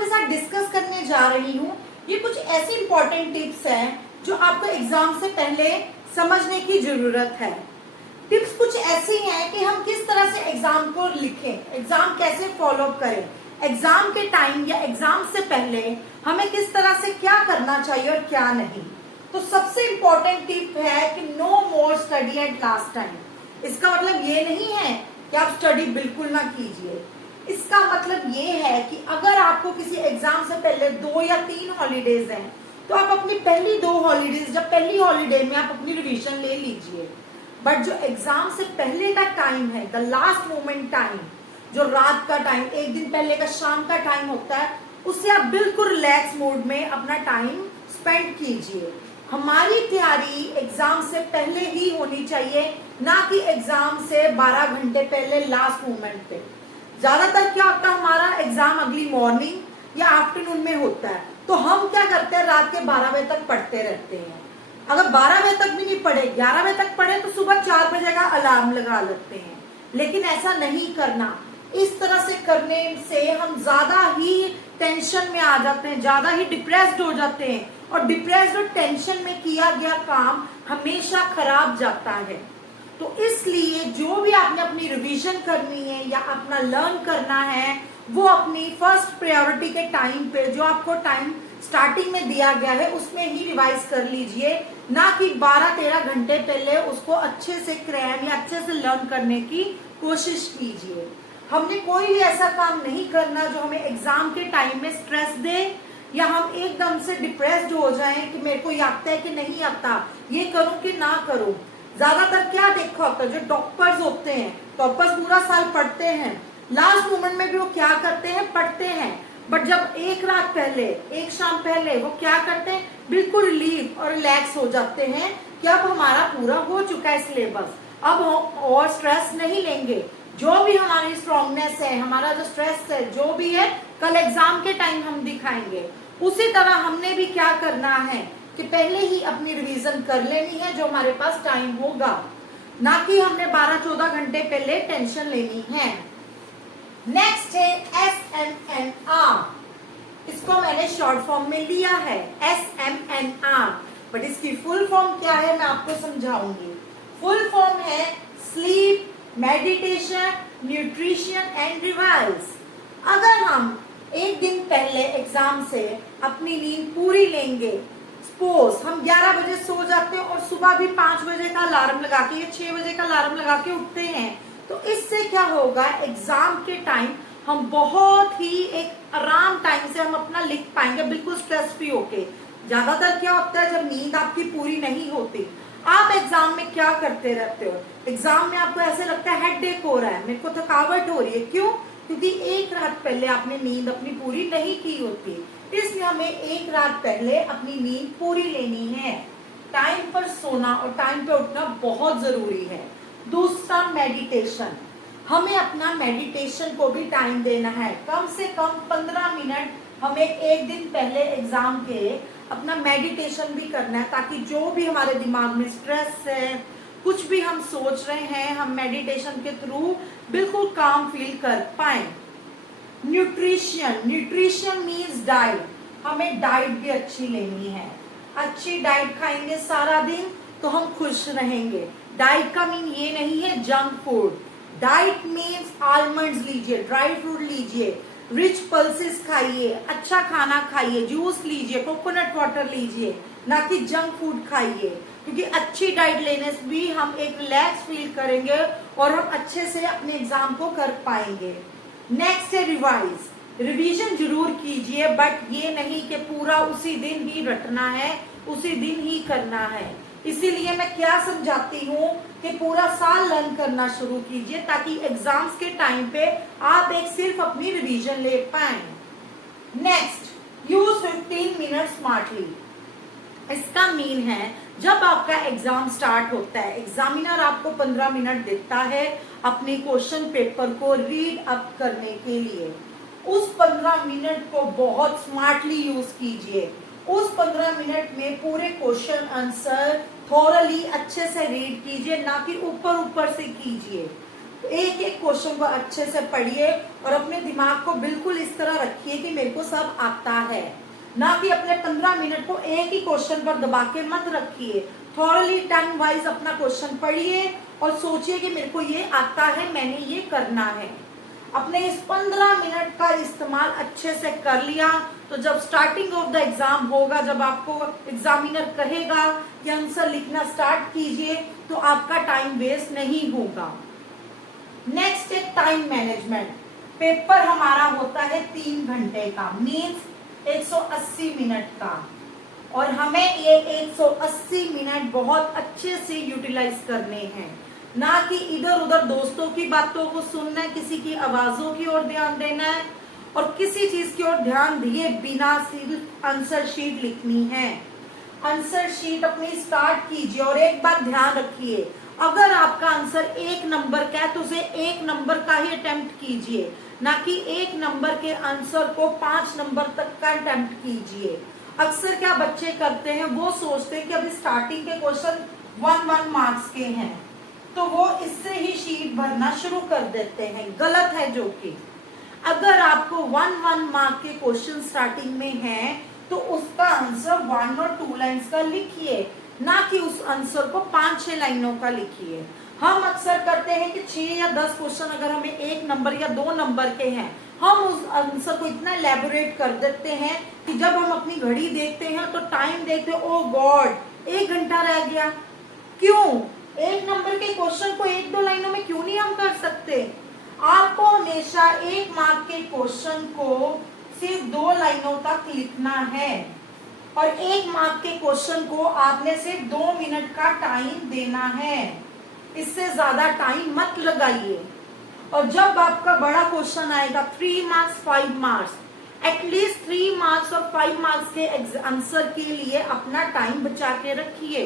आपके साथ डिस्कस करने जा रही हूँ ये कुछ ऐसी इंपॉर्टेंट टिप्स हैं जो आपको एग्जाम से पहले समझने की जरूरत है। टिप्स कुछ ऐसी हैं कि हम किस तरह से एग्जाम को लिखें, एग्जाम कैसे फॉलो करें, एग्जाम के टाइम या एग्जाम से पहले हमें किस तरह से क्या करना चाहिए और क्या नहीं। तो सबसे इंपॉर्टेंट टिप है कि no more study at last time. इसका मतलब ये नहीं है कि आप स्टडी बिल्कुल ना कीजिए। इसका मतलब ये है कि अगर आपको किसी एग्जाम से पहले 2 या 3 हॉलीडेज हैं तो आप अपनी पहली 2 हॉलीडेज, जब पहली हॉलीडे में आप अपनी रिवीजन ले लीजिए। बट जो एग्जाम से पहले का टाइम है, द लास्ट मोमेंट टाइम, जो रात का टाइम, एक दिन पहले का शाम का टाइम होता है, उससे आप बिल्कुल रिलैक्स मोड में अपना टाइम स्पेंड कीजिए। हमारी तैयारी एग्जाम से पहले ही होनी चाहिए, ना कि एग्जाम से 12 घंटे पहले लास्ट मोमेंट पे। ज्यादातर क्या होता है, हमारा एग्जाम अगली मॉर्निंग या आफ्टरनून में होता है, तो हम क्या करते हैं, रात के 12 बजे तक पढ़ते रहते हैं। अगर 12 बजे तक भी नहीं पढ़े, 11 बजे तक पढ़े, तो सुबह 4 बजे का अलार्म लगा लेते हैं। लेकिन ऐसा नहीं करना। इस तरह से करने से हम ज्यादा ही टेंशन में आ जाते हैं, ज्यादा ही डिप्रेस्ड हो जाते हैं, और डिप्रेस्ड और टेंशन में किया गया काम हमेशा खराब जाता है। तो इसलिए जो भी आपने अपनी रिवीजन करनी है या अपना लर्न करना है, वो अपनी फर्स्ट प्रायोरिटी के टाइम पे, जो आपको टाइम स्टार्टिंग में दिया गया है, उसमें ही रिवाइज कर लीजिए, ना कि 12-13 घंटे पहले उसको अच्छे से क्रैम या अच्छे से लर्न करने की कोशिश कीजिए। हमने कोई भी ऐसा काम नहीं करना जो हमें एग्जाम के टाइम में स्ट्रेस दे, या हम एकदम से डिप्रेस्ड हो जाएं कि मेरे को ये आता है कि नहीं आता, ये करूं कि ना करूं। ज्यादातर क्या देखा होता है, जो टॉपर्स होते हैं, टॉपर्स पूरा साल पढ़ते हैं, लास्ट मोमेंट में भी वो क्या करते हैं, पढ़ते हैं। बट जब एक रात पहले, एक शाम पहले वो क्या करते हैं, बिल्कुल रिलीव और रिलैक्स हो जाते हैं कि अब हमारा पूरा हो चुका है सिलेबस, अब हम और स्ट्रेस नहीं लेंगे। जो भी हमारी स्ट्रांगनेस है, हमारा जो स्ट्रेस है, जो भी है, कल एग्जाम के टाइम हम दिखाएंगे। उसी तरह हमने भी क्या करना है कि पहले ही अपनी रिवीजन कर लेनी है जो हमारे पास टाइम होगा, ना कि हमने 12-14 घंटे पहले टेंशन लेनी है। नेक्स्ट है SMNR। इसको मैंने शॉर्ट फॉर्म में लिया है, SMNR, बट इसकी फुल फॉर्म क्या है मैं आपको समझाऊंगी। फुल फॉर्म है sleep, meditation, nutrition and revise. अगर हम एक दिन पहले एग्जाम से अपनी नींद पूरी लेंगे, सपोज हम 11 बजे सो जाते हैं और सुबह भी 5 बजे का अलार्म लगा के या 6 बजे का अलार्म लगा के उठते हैं, तो इससे क्या होगा, एग्जाम के टाइम हम बहुत ही एक आराम टाइम से हम अपना लिख पाएंगे, बिल्कुल स्ट्रेस फ्री होके। ज्यादातर क्या होता है, जब नींद आपकी पूरी नहीं होती, आप एग्जाम में क्या करते रहते हो, एग्जाम में आपको ऐसे लगता है हेडेक हो रहा है, मेरे को थकावट हो रही है। क्यों? क्योंकि एक रात पहले आपने नींद अपनी पूरी नहीं की होती। इसलिए हमें एक रात पहले अपनी नींद पूरी लेनी है। टाइम पर सोना और टाइम पर उठना बहुत जरूरी है। दूसरा, मेडिटेशन। हमें अपना मेडिटेशन को भी टाइम देना है, कम से कम 15 मिनट हमें एक दिन पहले एग्जाम के अपना मेडिटेशन भी करना है, ताकि जो भी हमारे दिमाग में स्ट्रेस है, कुछ भी हम सोच रहे हैं, हम मेडिटेशन के थ्रू बिल्कुल काम फील कर पाए। न्यूट्रिशन। Nutrition means diet. हमें डाइट भी अच्छी लेनी है। अच्छी डाइट खाएंगे सारा दिन तो हम खुश रहेंगे। डाइट का मीन ये नहीं है junk food. Diet means almonds लीजिए, ड्राई फ्रूट लीजिए, रिच पल्सेस खाइए, अच्छा खाना खाइए, जूस लीजिए, कोकोनट वाटर लीजिए, ना कि जंक फूड खाइए। क्योंकि अच्छी डाइट लेने से भी हम एक रिलैक्स फील करेंगे और हम अच्छे से अपने एग्जाम को कर पाएंगे। नेक्स्ट है रिवाइज। रिवीजन जरूर कीजिए, बट ये नहीं कि पूरा उसी दिन ही रटना है, उसी दिन ही करना है। इसीलिए मैं क्या समझाती हूँ कि पूरा साल लर्न करना शुरू कीजिए, ताकि एग्जाम्स के टाइम पे आप एक सिर्फ अपनी रिवीजन ले पाए। Next, use 15 minute smartly. इसका मीन है, जब आपका एग्जाम स्टार्ट होता है, एग्जामिनर आपको 15 मिनट देता है अपने क्वेश्चन पेपर को रीड अप करने के लिए। उस 15 मिनट को बहुत स्मार्टली यूज कीजिए। उस 15 मिनट में पूरे क्वेश्चन आंसर थोरली अच्छे से रीड कीजिए, ना कि ऊपर ऊपर से कीजिए। एक एक क्वेश्चन को अच्छे से पढ़िए और अपने दिमाग को बिल्कुल इस तरह रखिए कि मेरे को सब आता है, ना कि अपने 15 मिनट को एक ही क्वेश्चन पर दबा के मत रखिए। थॉरली टाइम वाइज अपना क्वेश्चन पढ़िए और सोचिए कि मेरे को ये आता है, मैंने ये करना है। अपने इस 15 मिनट का इस्तेमाल अच्छे से कर लिया तो जब स्टार्टिंग ऑफ द एग्जाम होगा, जब आपको एग्जामिनर कहेगा कि आंसर लिखना स्टार्ट कीजिए, तो आपका टाइम वेस्ट नहीं होगा। नेक्स्ट है टाइम मैनेजमेंट। पेपर हमारा होता है 3 घंटे का, मीन्स 180 मिनट का, और हमें ये 180 मिनट बहुत अच्छे से यूटिलाइज करने हैं, ना कि इधर उधर दोस्तों की बातों को सुनना है, किसी की आवाजों की ओर ध्यान देना है और किसी चीज की ओर ध्यान दिए बिना सिर्फ आंसर शीट लिखनी है। आंसर शीट अपनी स्टार्ट कीजिए और एक बात ध्यान रखिए, अगर आपका आंसर 1 नंबर का है तो उसे 1 नंबर का ही अटेम्प्ट कीजिए, ना कि 1 नंबर के आंसर को 5 नंबर तक का अटेम्प्ट कीजिए। अक्सर क्या बच्चे करते हैं, वो सोचते हैं कि अभी स्टार्टिंग के क्वेश्चन 1 मार्क्स के हैं तो वो इससे ही शीट भरना शुरू कर देते हैं, गलत है। जो कि अगर आपको 1 मार्क के क्वेश्चन स्टार्टिंग में है तो उसका आंसर 1 और 2 लाइन्स का लिखिए, ना कि उस आंसर को 5-6 लाइनों का लिखिए। हम अक्सर करते हैं कि 6 या 10 क्वेश्चन अगर हमें 1 नंबर या 2 नंबर के हैं, हम उस आंसर को इतना एलैबोरेट कर देते हैं कि जब हम अपनी घड़ी देखते हैं तो टाइम देखते हैं, ओ गॉड 1 घंटा रह गया। क्यों? 1 नंबर के क्वेश्चन को 1-2 लाइनों में क्यों नहीं हम कर सकते? आपको हमेशा 1 मार्क के क्वेश्चन को सिर्फ 2 लाइनों तक लिखना है और 1 मार्क के क्वेश्चन को आपने सिर्फ 2 मिनट का टाइम देना है, इससे ज्यादा टाइम मत लगाइए। और जब आपका बड़ा क्वेश्चन आएगा 3 मार्क्स 5 मार्क्स, एटलीस्ट 3 मार्क्स और 5 मार्क्स के आंसर के लिए अपना टाइम बचा के रखिए।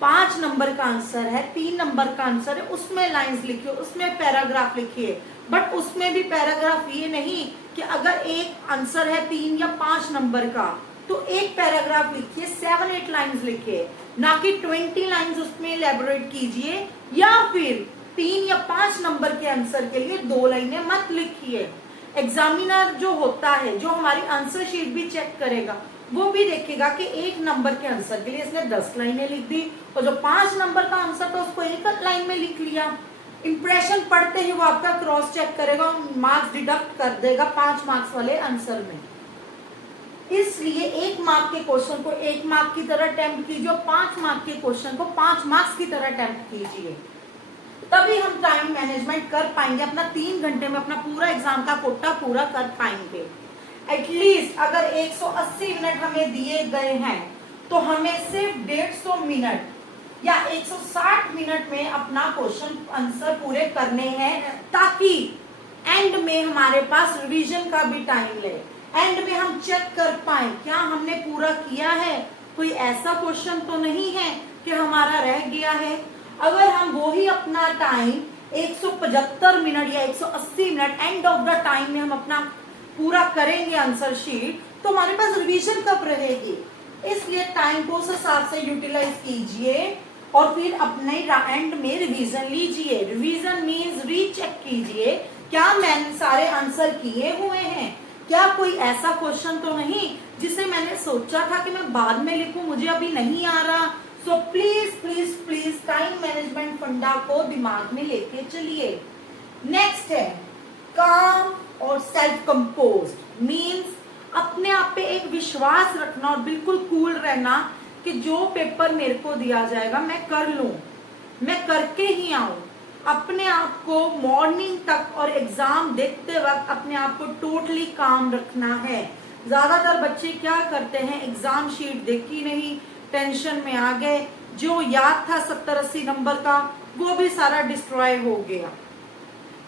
5 नंबर का आंसर है, 3 नंबर का आंसर है, उसमें लाइंस लिखिए, उसमें पैराग्राफ लिखिए, बट उसमें भी पैराग्राफ ये नहीं कि अगर एक आंसर है 3 या 5 नंबर का तो एक पैराग्राफ लिखिए, 7-8 लाइंस लिखिए, ना कि 20 लाइंस उसमें इलैबोरेट कीजिए, या फिर 3 या 5 नंबर के आंसर के लिए 2 लाइनें मत लिखिए। एग्जामिनर जो होता है, जो हमारी आंसर शीट भी चेक करेगा, वो भी देखेगा कि 1 नंबर के आंसर के लिए इसने 10 लाइनें लिख दी और जो 5 नंबर का आंसर था उसको 1 लाइन में लिख लिया। इंप्रेशन पढ़ते ही वो आपका क्रॉस चेक करेगा, मार्क्स डिडक्ट कर देगा 5 मार्क्स वाले आंसर में। इसलिए 1 मार्क के क्वेश्चन को 1 मार्क की तरह अटेम्प्ट कीजिए और 5 मार्क के क्वेश्चन को 5 मार्क्स की तरह अटेम्प्ट कीजिए, तभी हम टाइम मैनेजमेंट कर पाएंगे, अपना 3 घंटे में अपना पूरा एग्जाम का कोटा पूरा कर पाएंगे। एटलीस्ट अगर 180 मिनट हमें दिए गए हैं तो हमें सिर्फ 150 मिनट या 160 मिनट में अपना क्वेश्चन आंसर पूरे करने हैं, ताकि एंड में हमारे पास रिवीजन का भी टाइम ले, एंड में हम चेक कर पाए क्या हमने पूरा किया है, कोई ऐसा क्वेश्चन तो नहीं है कि हमारा रह गया है। अगर हम वो ही अपना टाइम 175 मिनट या 180 minute end of the time में हम अपना पूरा करेंगे आंसर शीट, तो हमारे पास रिवीजन कब रहेगी? इसलिए टाइम को उस हिसाब से यूटिलाइज कीजिए और फिर अपने एंड में रिवीजन लीजिए। रिवीजन मीन्स रीचेक कीजिए, क्या मैंने सारे आंसर किए हुए हैं, क्या कोई ऐसा क्वेश्चन तो नहीं जिसे मैंने सोचा था कि मैं बाद में लिखूं, मुझे अभी नहीं आ रहा। So please please please time management फंडा को दिमाग में लेके चलिए। नेक्स्ट है काम और सेल्फ कंपोज्ड, मीन्स अपने आप पे एक विश्वास रखना और बिल्कुल कूल रहना कि जो पेपर मेरे को दिया जाएगा मैं कर लूं, मैं करके ही आऊं। अपने आप को मॉर्निंग तक और एग्जाम देखते वक्त अपने आप को टोटली काम रखना है। ज्यादातर बच्चे क्या करते हैं, एग्जाम शीट देखी नहीं, टेंशन में आ गए, जो याद था 70-80 नंबर का वो भी सारा डिस्ट्रॉय हो गया।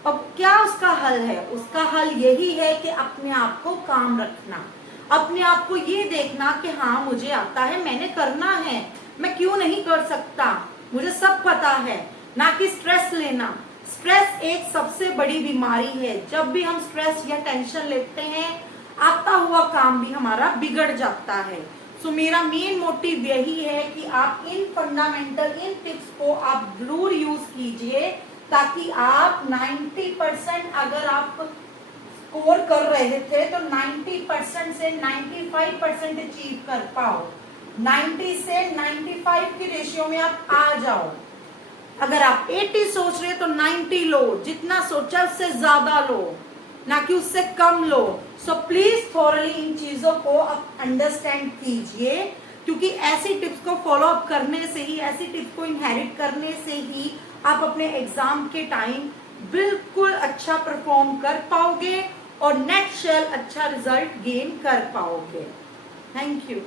अब क्या उसका हल है? उसका हल यही है कि अपने आप को काम रखना, अपने आप को ये देखना कि हाँ मुझे आता है, मैंने करना है, मैं क्यों नहीं कर सकता, मुझे सब पता है। ना कि स्ट्रेस लेना। स्ट्रेस एक सबसे बड़ी बीमारी है, जब भी हम स्ट्रेस या टेंशन लेते हैं आता हुआ काम भी हमारा बिगड़ जाता है। सो मेरा मेन मोटिव यही है कि आप इन फंडामेंटल इन टिप्स को आप जरूर यूज कीजिए, ताकि आप 90% अगर आप स्कोर कर रहे थे तो 90% से 95% अचीव कर पाओ, 90 से 95 की रेशियो में आप आ जाओ। अगर आप 80 सोच रहे तो 90 लो, जितना सोचा उससे ज्यादा लो, ना कि उससे कम लो। सो प्लीज थोरली इन चीजों को आप अंडरस्टैंड कीजिए, क्योंकि ऐसी टिप्स को फॉलो अप करने से ही, ऐसी टिप्स को इनहेरिट करने से ही आप अपने एग्जाम के टाइम बिल्कुल अच्छा परफॉर्म कर पाओगे और नेट शेल अच्छा रिजल्ट गेन कर पाओगे। Thank you.